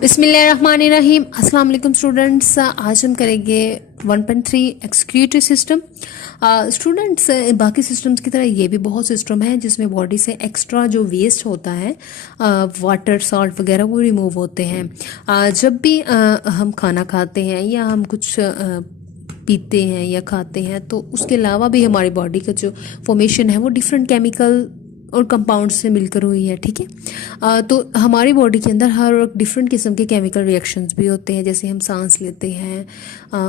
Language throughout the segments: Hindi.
बिस्मिल्लाहिर्रहमानिर्रहीम। अस्सलाम वालेकुम स्टूडेंट्स, आज हम करेंगे 1.3 एक्सक्रीटरी सिस्टम। स्टूडेंट्स, बाकी सिस्टम्स की तरह ये भी बहुत सिस्टम है जिसमें बॉडी से एक्स्ट्रा जो वेस्ट होता है, वाटर सॉल्ट वगैरह, वो रिमूव होते हैं। जब भी हम खाना खाते हैं या हम कुछ पीते हैं या खाते हैं, तो उसके अलावा भी हमारी बॉडी का जो फॉर्मेशन है वो डिफरेंट केमिकल और कंपाउंड से मिलकर हुई है। ठीक है, तो हमारी बॉडी के अंदर हर वक्त डिफरेंट किस्म के केमिकल रिएक्शंस भी होते हैं। जैसे हम सांस लेते हैं,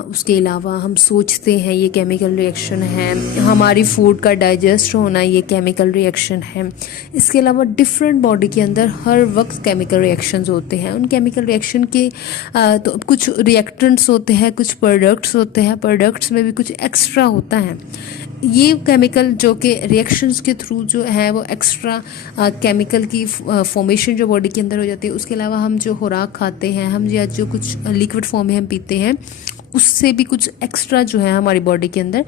उसके अलावा हम सोचते हैं, ये केमिकल रिएक्शन है। हमारी फूड का डाइजेस्ट होना, ये केमिकल रिएक्शन है। इसके अलावा डिफरेंट बॉडी के अंदर हर वक्त केमिकल रिएक्शंस होते हैं। उन केमिकल रिएक्शन के तो कुछ रिएक्टेंट्स होते हैं, कुछ प्रोडक्ट्स होते हैं, प्रोडक्ट्स में भी कुछ एक्स्ट्रा होता है। ये केमिकल जो कि रिएक्शंस के थ्रू जो है वो एक्स्ट्रा केमिकल की फॉर्मेशन जो बॉडी के अंदर हो जाती है। उसके अलावा हम जो खुराक खाते हैं, हम या जो कुछ लिक्विड फॉर्म में हम पीते हैं, उससे भी कुछ एक्स्ट्रा जो है हमारी बॉडी के अंदर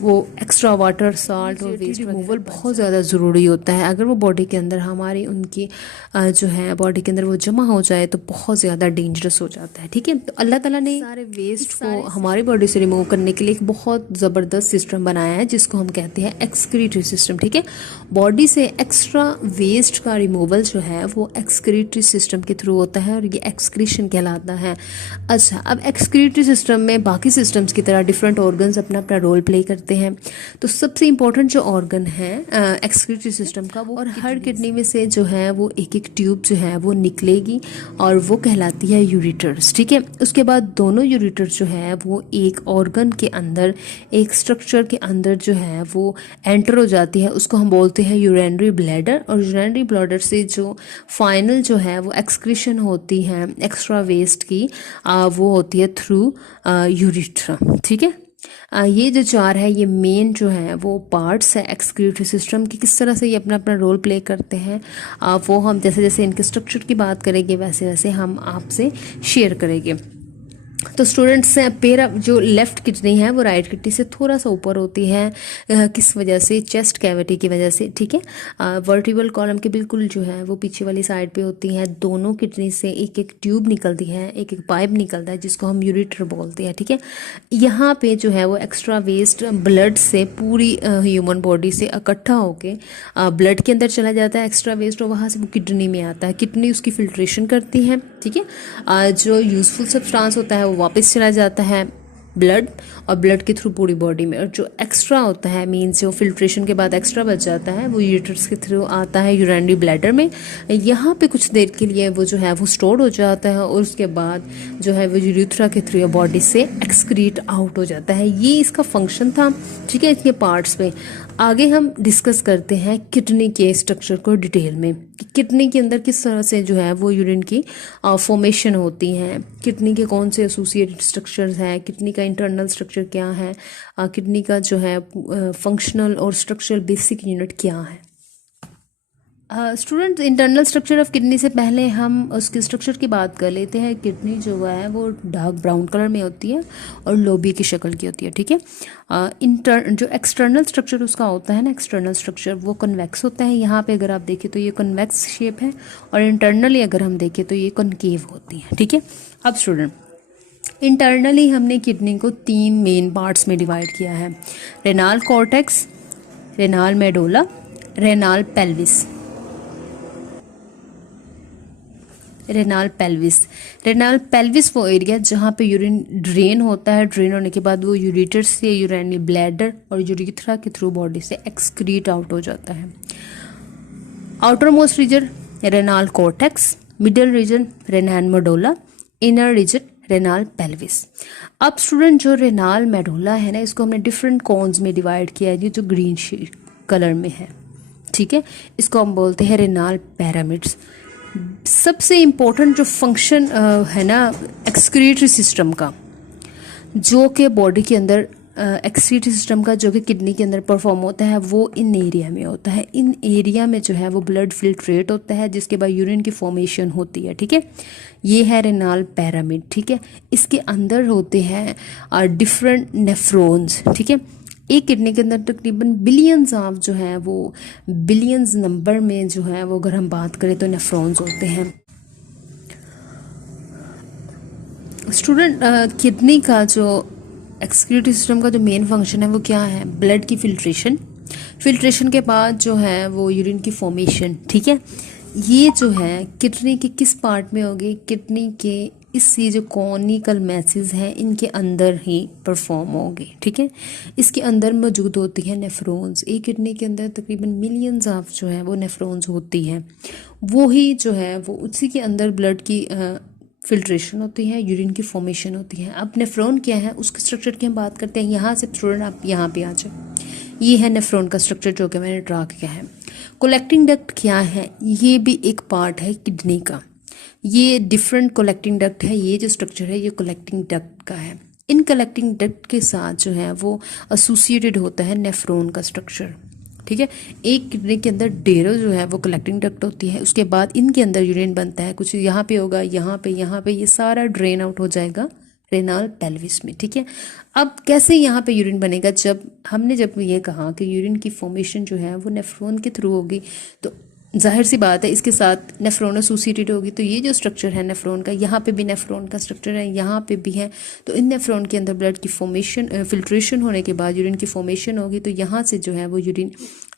वो एक्स्ट्रा वाटर, सॉल्ट और वेस्ट रिमूवल बहुत ज़्यादा ज़रूरी होता है। अगर वो बॉडी के अंदर हमारी उनकी जो है बॉडी के अंदर वो जमा हो जाए तो बहुत ज़्यादा डेंजरस हो जाता है। ठीक है, तो अल्लाह ताला ने सारे वेस्ट को हमारी बॉडी से रिमूव करने के लिए एक बहुत ज़बरदस्त सिस्टम बनाया है जिसको हम कहते हैं एक्सक्रीटरी सिस्टम। ठीक है, बॉडी से एक्स्ट्रा वेस्ट का रिमूवल जो है वो एक्सक्रीटरी सिस्टम के थ्रू होता है और ये एक्सक्रीशन कहलाता है। अच्छा, अब एक्सक्रीटरी सिस्टम में बाकी सिस्टम्स की तरह डिफरेंट ऑर्गन्स अपना अपना रोल प्ले करते हैं। तो सबसे इंपॉर्टेंट जो ऑर्गन है एक्सक्रीटरी सिस्टम का, वो और हर किडनी में से जो है वो एक एक ट्यूब जो है वो निकलेगी और वो कहलाती है यूरेटर्स। ठीक है, उसके बाद दोनों यूरेटर जो है वो एक ऑर्गन के अंदर, एक स्ट्रक्चर के अंदर जो है वो एंटर हो जाती है। उसको हम बोलते हैं यूरिनरी ब्लैडर। और यूरिनरी ब्लैडर से जो फाइनल जो है वो एक्सक्रीशन होती है एक्स्ट्रा वेस्ट की, वो होती है थ्रू यूरेथ्रा। ठीक है, ये जो चार है, ये मेन जो है वो पार्ट्स है एक्सक्रीटरी सिस्टम की। किस तरह से ये अपना अपना रोल प्ले करते हैं, वो हम जैसे जैसे इनके स्ट्रक्चर की बात करेंगे वैसे वैसे हम आपसे शेयर करेंगे। तो स्टूडेंट्स, पैर जो लेफ़्ट किडनी है वो राइट किडनी से थोड़ा सा ऊपर होती है। किस वजह से? चेस्ट कैविटी की वजह से। ठीक है, वर्टिबल कॉलम के बिल्कुल जो है वो पीछे वाली साइड पे होती है। दोनों किडनी से एक एक ट्यूब निकलती है, एक एक पाइप निकलता है जिसको हम यूरेटर बोलते हैं। ठीक है, यहाँ पे जो है वो एक्स्ट्रा वेस्ट ब्लड से पूरी ह्यूमन बॉडी से इकट्ठा होके ब्लड के अंदर चला जाता है एक्स्ट्रा वेस्ट, और वहाँ से वो किडनी में आता है। किडनी उसकी फिल्ट्रेशन करती है। ठीक है, जो यूजफुल सब्सटेंस होता है वो वापस चला जाता है ब्लड, और ब्लड के थ्रू पूरी बॉडी में। और जो एक्स्ट्रा होता है, मीन्स जो फिल्ट्रेशन के बाद एक्स्ट्रा बच जाता है, वो यूरेटर्स के थ्रू आता है यूरिनरी ब्लैडर में। यहाँ पे कुछ देर के लिए वो जो है वो स्टोर हो जाता है और उसके बाद जो है वो यूरेथ्रा के थ्रू बॉडी से एक्सक्रीट आउट हो जाता है। ये इसका फंक्शन था। ठीक है, इसके पार्ट्स पे आगे हम डिस्कस करते हैं किडनी के स्ट्रक्चर को डिटेल में, कि किडनी के अंदर किस तरह से जो है वो यूरिन की फॉर्मेशन होती है, किडनी के कौन से एसोसिएटेड स्ट्रक्चर्स हैं, किडनी का इंटरनल स्ट्रक्चर क्या है, किडनी का जो है फंक्शनल और स्ट्रक्चरल बेसिक यूनिट क्या है। Student, internal structure of kidney से पहले हम उसके स्ट्रक्चर की बात कर लेते हैं। किडनी जो है वो डार्क ब्राउन कलर में होती है और लोबी की शक्ल की होती है। ठीक है, जो एक्सटर्नल स्ट्रक्चर उसका होता है ना, एक्सटर्नल स्ट्रक्चर वो कन्वेक्स होता है। यहाँ पे अगर आप देखें तो ये कन्वेक्स शेप है, और इंटरनली अगर हम देखें तो ये कनकेव होती है। ठीक है, अब स्टूडेंट, इंटरनली हमने किडनी को 3 मेन पार्ट्स में डिवाइड किया है: renal cortex, renal medulla, renal pelvis. Renal pelvis, renal pelvis वो एरिया जहाँ पे यूरिन ड्रेन होता है। ड्रेन होने के बाद वो यूरेटर से यूरिनरी ब्लैडर और यूरेथ्रा के थ्रू बॉडी से एक्सक्रीट आउट हो जाता है। Outer most region renal cortex, middle region renal medulla, inner region renal pelvis. अब स्टूडेंट, जो रेनाल मेडोला है ना, इसको हमने डिफरेंट कॉन्स में डिवाइड किया है, जो ग्रीन कलर में है। ठीक है, इसको हम बोलते हैं रेनाल पैरामिड्स। सबसे इम्पोर्टेंट जो फंक्शन है ना एक्सक्रीटरी सिस्टम का, जो कि बॉडी के अंदर एक्सक्रीटरी सिस्टम का जो कि किडनी के अंदर परफॉर्म होता है, वो इन एरिया में होता है। इन एरिया में जो है वो ब्लड फिल्ट्रेट होता है, जिसके बाद यूरिन की फॉर्मेशन होती है। ठीक है, ये है रेनाल पैरामिड। ठीक है, इसके अंदर होते हैं डिफरेंट नेफ्रॉन्स। ठीक है, एक किडनी के अंदर तकरीबन बिलियंस ऑफ जो है वो बिलियंस नंबर में जो है वो अगर हम बात करें तो नेफ्रॉन्स होते हैं। स्टूडेंट किडनी का जो एक्सक्रीटरी सिस्टम का जो मेन फंक्शन है वो क्या है? ब्लड की फिल्ट्रेशन, फिल्ट्रेशन के बाद जो है वो यूरिन की फॉर्मेशन, ठीक है। ये जो है किडनी के किस पार्ट में होगी? किडनी के ये जो कॉनिकल मैसेज हैं इनके अंदर ही परफॉर्म होगी, ठीक है। इसके अंदर मौजूद होती है नेफ्रॉन्स। एक किडनी के अंदर तकरीबन मिलियंस ऑफ जो है वो नेफ्रॉन्स होती हैं। वो ही जो है वो उसी के अंदर ब्लड की फिल्ट्रेशन होती है, यूरिन की फॉर्मेशन होती है। अब नेफ्रॉन क्या है उसके स्ट्रक्चर की हम बात करते हैं। यहाँ से स्टूडेंट आप यहाँ पे आ जाए, ये है नेफ्रॉन का स्ट्रक्चर जो कि मैंने ड्रा किया है। कलेक्टिंग डक्ट क्या है? ये भी एक पार्ट है किडनी का। ये डिफरेंट कलेक्टिंग डक्ट है। ये जो स्ट्रक्चर है ये कलेक्टिंग डक्ट का है। इन कलेक्टिंग डक्ट के साथ जो है वो एसोसिएटेड होता है नेफ्रॉन का स्ट्रक्चर, ठीक है। एक किडनी के अंदर डेरो जो है वो कलेक्टिंग डक्ट होती है। उसके बाद इनके अंदर यूरिन बनता है, कुछ यहाँ पे होगा, यहाँ पे ये सारा ड्रेन आउट हो जाएगा रेनाल पेल्विस में, ठीक है। अब कैसे यहाँ पे यूरिन बनेगा? जब ये कहा कि यूरिन की फॉर्मेशन जो है वो नेफ्रॉन के थ्रू होगी, तो जाहिर सी बात है इसके साथ नेफ्रॉन एसोसिएटेड होगी। तो ये जो स्ट्रक्चर है नेफ्रॉन का, यहाँ पे भी नेफ्रॉन का स्ट्रक्चर है, यहाँ पे भी है। तो इन नेफ्रॉन के अंदर ब्लड की फॉर्मेशन, फिल्ट्रेशन होने के बाद यूरिन की फॉर्मेशन होगी। तो यहाँ से जो है वो यूरिन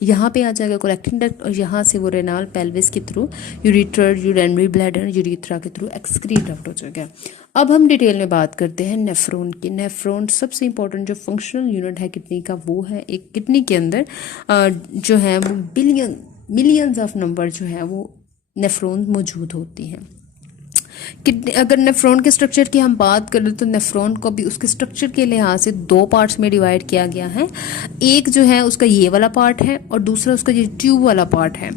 यहाँ पे आ जाएगा कलेक्टिंग डक्ट, और यहाँ से वो रेनाल पेल्विस के through ureter, urinary bladder, urethra के थ्रू एक्सक्रीट आउट हो जाएगा। अब हम डिटेल में बात करते हैं नेफ्रॉन की। नेफ्रॉन सबसे इंपॉर्टेंट जो फंक्शनल यूनिट है किडनी का वो है। एक किडनी के अंदर जो है वो मिलियंस ऑफ नंबर जो है वो नेफ्रॉन मौजूद होती हैं। किडनी, अगर नेफ्रॉन के स्ट्रक्चर की हम बात करें तो नेफ्रॉन को भी उसके स्ट्रक्चर के लिहाज से दो पार्ट्स में डिवाइड किया गया है। एक जो है उसका ये वाला पार्ट है और दूसरा उसका ये ट्यूब वाला पार्ट है।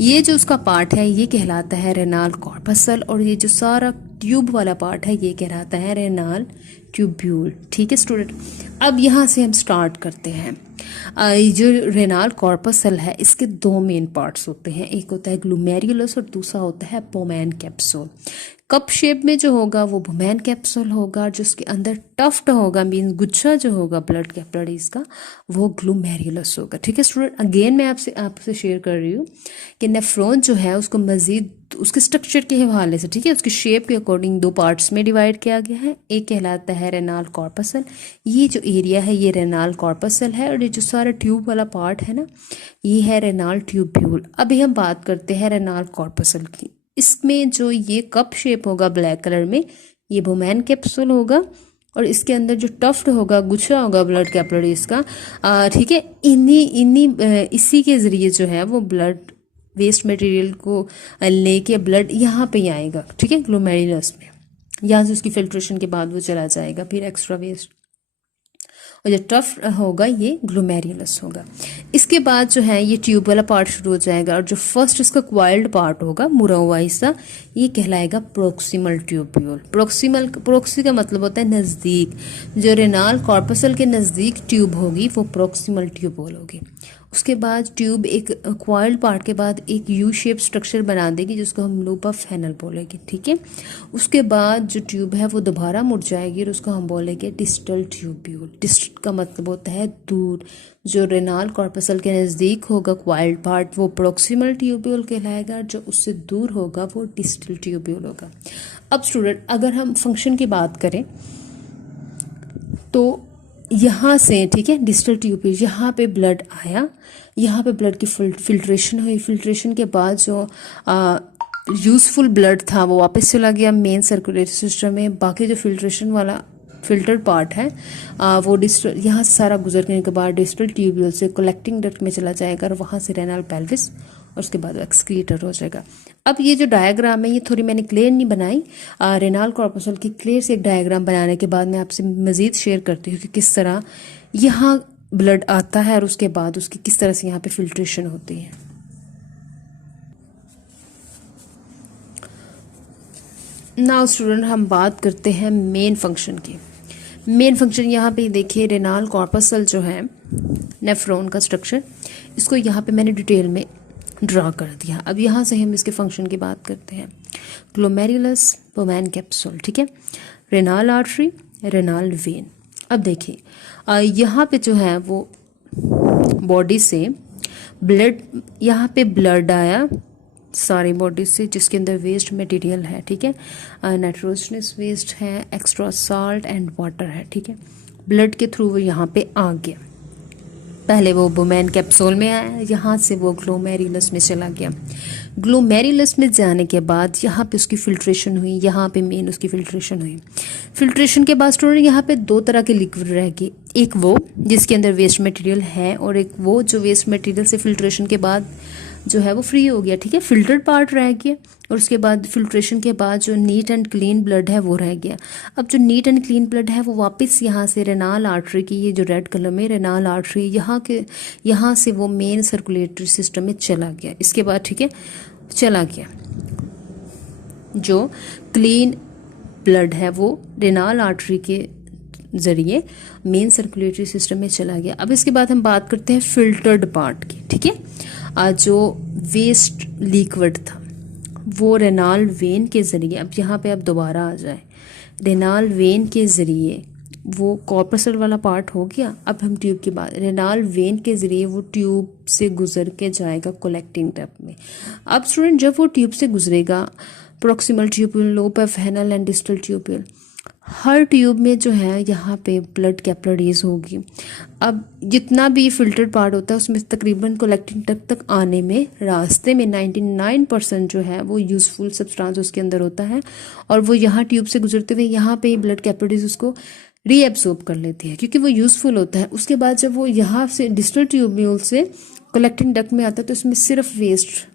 ये जो उसका पार्ट है ये कहलाता है रेनाल कॉर्पसल, और ये जो सारा ट्यूब वाला पार्ट है ये कहलाता है रेनाल ट्यूब्यूल, ठीक है स्टूडेंट। अब यहाँ से हम स्टार्ट करते हैं। जो रेनाल कॉर्पसल है इसके दो मेन पार्ट्स होते हैं। एक होता है ग्लूमेरुलस और दूसरा होता है बोमैन कैप्सूल। कप शेप में जो होगा वो बोमैन कैप्सूल होगा, जिसके अंदर टफ्ट होगा, मीन गुच्छा जो होगा ब्लड कैपिलरीज का, वो ग्लूमेरुलस होगा, ठीक है स्टूडेंट। अगेन मैं आपसे शेयर कर रही हूँ कि नेफ्रॉन जो है उसको मजीद उसके स्ट्रक्चर के हवाले से, ठीक है, उसके शेप के अकॉर्डिंग दो पार्ट्स में डिवाइड किया गया है। एक कहलाता है रेनाल कॉर्पसल, ये जो एरिया है ये रेनाल कॉर्पसल है, और ये जो सारा ट्यूब वाला पार्ट है ना ये है रेनाल ट्यूब्यूल। अभी हम बात करते हैं रेनाल कॉर्पसल की। इसमें जो ये कप शेप होगा ब्लैक कलर में ये बोमैन कैप्सूल होगा, और इसके अंदर जो टफ्ट होगा, गुच्छा होगा ब्लड कैपिलरीज का, ठीक है। इसी के ज़रिए जो है वो ब्लड वेस्ट मटेरियल को लेके ब्लड यहाँ पे ही आएगा, ठीक है, ग्लोमेरुलस में। यहाँ से उसकी फिल्ट्रेशन के बाद वो चला जाएगा फिर एक्स्ट्रा वेस्ट, और जो टफ होगा ये ग्लोमेरुलस होगा। इसके बाद जो है ये ट्यूब वाला पार्ट शुरू हो जाएगा, और जो फर्स्ट इसका क्वाइल्ड पार्ट होगा मुड़ा हुआ हिस्सा ये कहलाएगा प्रोक्सिमल ट्यूब्यूल। प्रोक्सी का मतलब होता है नज़दीक। जो रेनाल कॉर्पसल के नज़दीक ट्यूब होगी वो प्रोक्सिमल ट्यूब्यूल होगी। उसके बाद ट्यूब एक क्वाइल्ड पार्ट के बाद एक यू शेप स्ट्रक्चर बना देगी जिसको हम लूपा फेनल बोलेंगे, ठीक है। उसके बाद जो ट्यूब है वो दोबारा मुड़ जाएगी और उसको हम बोलेंगे डिस्टल ट्यूब्यूल। डिस्टल का मतलब होता है दूर। जो रेनाल कॉर्पसल के नज़दीक होगा क्वाइल्ड पार्ट वो प्रोक्सिमल ट्यूब्यूल कहलाएगा, जो उससे दूर होगा वो डिस्टल ट्यूब्यूल होगा। अब स्टूडेंट अगर हम फंक्शन की बात करें तो यहाँ से, ठीक है, डिस्टल ट्यूब्यूल, यहाँ पे ब्लड आया, यहाँ पे ब्लड की फिल्ट्रेशन हुई। फिल्ट्रेशन के बाद जो यूज़फुल ब्लड था वो वापस चला गया मेन सर्कुलेटरी सिस्टम में। बाकी जो फिल्ट्रेशन वाला फिल्टर पार्ट है वो डिस्टल, यहाँ से सारा गुजरने के बाद डिस्टल ट्यूब्यूल से कलेक्टिंग डक्ट में चला जाएगा, और वहाँ से रेनाल पेल्विस, और उसके बाद वो एक्सक्रीटर हो जाएगा। अब ये जो डायग्राम है ये थोड़ी मैंने क्लियर नहीं बनाई। रेनाल कॉर्पसल की क्लियर से एक डायग्राम बनाने के बाद मैं आपसे मज़ीद शेयर करती हूँ कि किस तरह यहाँ ब्लड आता है और उसके बाद उसकी किस तरह से यहाँ पे फिल्ट्रेशन होती है। नाउ स्टूडेंट हम बात करते हैं मेन फंक्शन की। मेन फंक्शन यहाँ पे देखिए, रेनाल कॉर्पसल जो है नेफ्रॉन का स्ट्रक्चर, इसको यहाँ पे मैंने डिटेल में ड्रा कर दिया। अब यहाँ से हम इसके फंक्शन की बात करते हैं। ग्लोमेरुलस, बोमैन कैप्सूल, ठीक है, रेनाल आर्टरी, रेनाल वेन। अब देखिए यहाँ पे जो है वो बॉडी से ब्लड, यहाँ पे ब्लड आया, सारी बॉडी से जिसके अंदर वेस्ट मटेरियल है, ठीक है, नाइट्रोजनस वेस्ट है, एक्स्ट्रा साल्ट एंड वाटर है, ठीक है, ब्लड के थ्रू वो यहाँ पे आ गया। पहले वो बुमेन कैप्सूल में आया, यहाँ से वो ग्लोमेरुलस में चला गया। ग्लोमेरुलस में जाने के बाद यहाँ पे उसकी फिल्ट्रेशन हुई, यहाँ पे मेन उसकी फिल्ट्रेशन हुई। फिल्ट्रेशन के बाद स्टूडेंट यहाँ पे दो तरह के लिक्विड रहेगी, एक वो जिसके अंदर वेस्ट मटेरियल है और एक वो जो वेस्ट मटेरियल से फिल्ट्रेशन के बाद जो है वो फ्री हो गया, ठीक है, फिल्टर्ड पार्ट रह गया। और उसके बाद फिल्ट्रेशन के बाद जो नीट एंड क्लीन ब्लड है वो रह गया। अब जो नीट एंड क्लीन ब्लड है वो वापस यहाँ से रेनाल आर्टरी की, ये जो रेड कलर में रेनाल आर्टरी यहाँ से वो मेन सर्कुलेटरी सिस्टम में चला गया। इसके बाद, ठीक है, चला गया। जो क्लीन ब्लड है वो रेनाल आर्टरी के जरिए मेन सर्कुलेटरी सिस्टम में चला गया। अब इसके बाद हम बात करते हैं फिल्टर्ड पार्ट की, ठीक है। जो वेस्ट लिक्विड था वो रेनाल वेन के ज़रिए, अब यहाँ पे अब दोबारा आ जाए, रेनाल वेन के ज़रिए वो कॉर्पसल वाला पार्ट हो गया। अब हम ट्यूब की बात, रेनाल वेन के ज़रिए वो ट्यूब से गुजर के जाएगा कलेक्टिंग डक्ट में। अब स्टूडेंट जब वो ट्यूब से गुजरेगा, proximal tubule, loop of Henle and distal tubule, हर ट्यूब में जो है यहाँ पे ब्लड कैपिलरीज होगी। अब जितना भी फिल्टर्ड पार्ट होता है उसमें तकरीबन कलेक्टिंग डक्ट तक आने में रास्ते में 99% जो है वो यूज़फुल सब्सटेंस उसके अंदर होता है और वो यहाँ ट्यूब से गुजरते हुए यहाँ पे ब्लड कैपिलरीज उसको रीएब्सॉर्ब कर लेती है क्योंकि वो यूज़फुल होता है। उसके बाद जब वो यहाँ से डिस्टल ट्यूब्यूल से कलेक्टिंग डक्ट में आता है तो उसमें सिर्फ वेस्ट,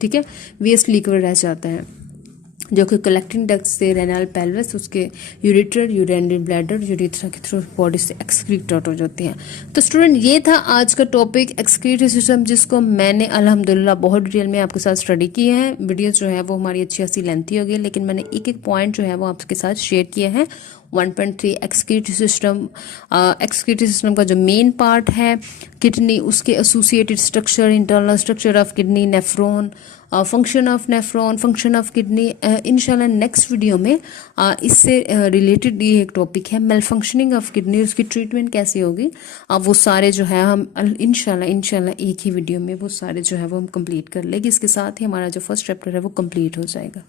ठीक है, वेस्ट लिक्विड रह जाता है जो कि कलेक्टिंग डक्ट से रेनल पेल्विस, उसके यूरेटर, यूरिनरी ब्लैडर, यूरेथ्रा के थ्रू बॉडी से एक्सक्रीट आउट हो जाती हैं। तो स्टूडेंट ये था आज का टॉपिक एक्सक्रीटरी सिस्टम, जिसको मैंने अल्हम्दुलिल्लाह बहुत डिटेल में आपके साथ स्टडी किए हैं। वीडियो जो है वो हमारी अच्छी खासी लेंथी हो गई, लेकिन मैंने एक एक पॉइंट जो है वो आपके साथ शेयर किए हैं। 1.3 एक्सक्रीटरी सिस्टम, एक्सक्रीटरी सिस्टम का जो मेन पार्ट है किडनी, उसके associated structure, internal structure of kidney, nephron, function of nephron, function of kidney. इंशाल्लाह नेक्स्ट वीडियो में इससे रिलेटेड ये एक टॉपिक है मेल ऑफ किडनी, उसकी ट्रीटमेंट कैसे होगी, वो सारे जो है हम इंशाल्लाह एक ही वीडियो में वो सारे जो है वो हम कंप्लीट कर लेंगे। इसके साथ ही हमारा जो फर्स्ट चैप्टर है वो कंप्लीट हो जाएगा।